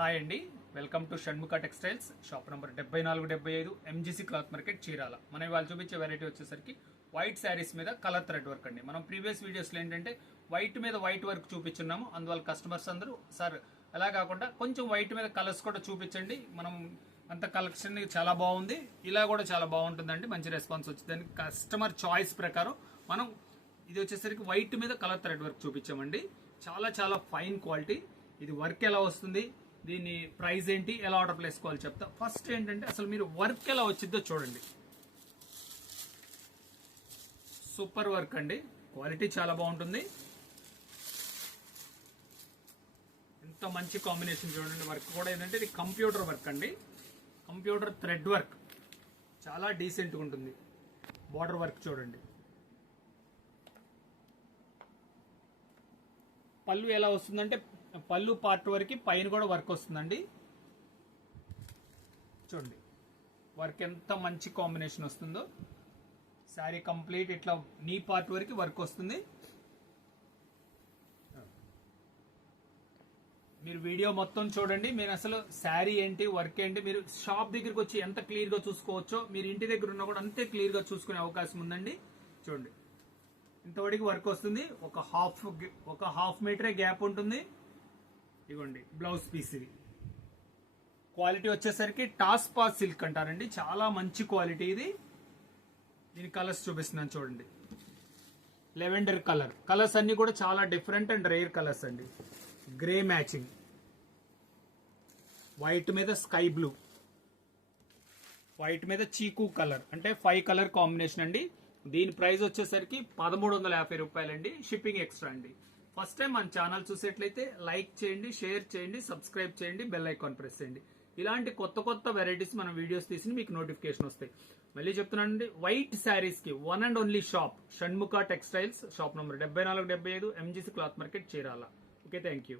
Hi అండి, welcome to Shanmukha textiles. Shop number 7475 MGC cloth market Chirala. మనం ఇవాళ చూపించే వెరైటీ వచ్చేసరికి వైట్ శారీస్ మీద కలర్ థ్రెడ్ వర్క్ అండి. మనం ప్రీవియస్ వీడియోస్లో ఏంటంటే వైట్ మీద వైట్ వర్క్ చూపించున్నాము. అందువల్ల కస్టమర్స్ అందరూ సార్ అలా కాకుండా కొంచెం వైట్ మీద కలర్స్ కూడా చూపించండి, మనం అంత కలెక్షన్ చాలా బాగుంది, ఇలా కూడా చాలా బాగుంటుందండి, మంచి రెస్పాన్స్ వచ్చింది. కస్టమర్ చాయిస్ ప్రకారం మనం ఇది వచ్చేసరికి వైట్ మీద కలర్ థ్రెడ్ వర్క్ చూపించామండి. చాలా చాలా ఫైన్ క్వాలిటీ. ఇది వర్క్ ఎలా వస్తుంది, దీని ప్రైస్ ఏంటి, ఎలా ఆర్డర్ ప్లేస్ చేసుకోవాలి చెప్తా. ఫస్ట్ ఏంటంటే అసలు మీరు వర్క్ ఎలా వచ్చిందో చూడండి. సూపర్ వర్క్ అండి, క్వాలిటీ చాలా బాగుంటుంది. ఎంత మంచి కాంబినేషన్ చూడండి. వర్క్ కూడా ఏంటంటే ఇది కంప్యూటర్ వర్క్ అండి, కంప్యూటర్ థ్రెడ్ వర్క్, చాలా డీసెంట్గా ఉంటుంది. బార్డర్ వర్క్ చూడండి. పళ్ళు ఎలా వస్తుందంటే పళ్ళు పార్ట్ వరకు పైన కూడా వర్క్ వస్తుందండి. చూడండి వర్క్ ఎంత మంచి కాంబినేషన్ వస్తుందో. శారీ కంప్లీట్ ఇట్లా నీ పార్ట్ వరకు వర్క్ వస్తుంది. మీరు వీడియో మొత్తం చూడండి, మీరు అసలు శారీ ఏంటి, వర్క్ ఏంటి, మీరు షాప్ దగ్గరికి వచ్చి ఎంత క్లియర్ గా చూసుకోవచ్చో మీరు ఇంటి దగ్గర ఉన్నా కూడా అంతే క్లియర్ గా చూసుకునే అవకాశం ఉందండి. చూడండి ఇంతవరకు వర్క్ వస్తుంది. ఒక హాఫ్ మీటరే గ్యాప్ ఉంటుంది. ఇదిగోండి బ్లౌజ్ పీస్. ఇది క్వాలిటీ వచ్చేసరికి టాస్పా సిల్క్ అంటారండి, చాలా మంచి క్వాలిటీ ఇది. దీని కలర్స్ చూపిస్తున్నాను చూడండి. లెవెండర్ కలర్, కలర్స్ అన్ని కూడా చాలా డిఫరెంట్ అండ్ రేర్ కలర్స్ అండి. గ్రే మ్యాచింగ్, వైట్ మీద స్కై బ్లూ, వైట్ మీద చీకు కలర్, అంటే 5 కలర్ కాంబినేషన్ అండి. దీని ప్రైస్ వచ్చేసరికి 1350 రూపాయలండి, షిప్పింగ్ ఎక్స్ట్రా అండి. ఫస్ట్ టైం మన ఛానల్ చూసేట్లయితే లైక్ చేయండి, షేర్ చేయండి, సబ్స్క్రైబ్ చేయండి, బెల్ ఐకాన్ ప్రెస్ చేయండి. ఇలాంటి కొత్త కొత్త వెరైటీస్ మనం వీడియోస్ తీసి మీకు నోటిఫికేషన్ వస్తాయి. మళ్ళీ చెప్తున్నానండి, వైట్ శారీస్ కి one and only shop Shanmukha textiles, shop number 7475 MGC cloth market Chirala. Okay, thank you.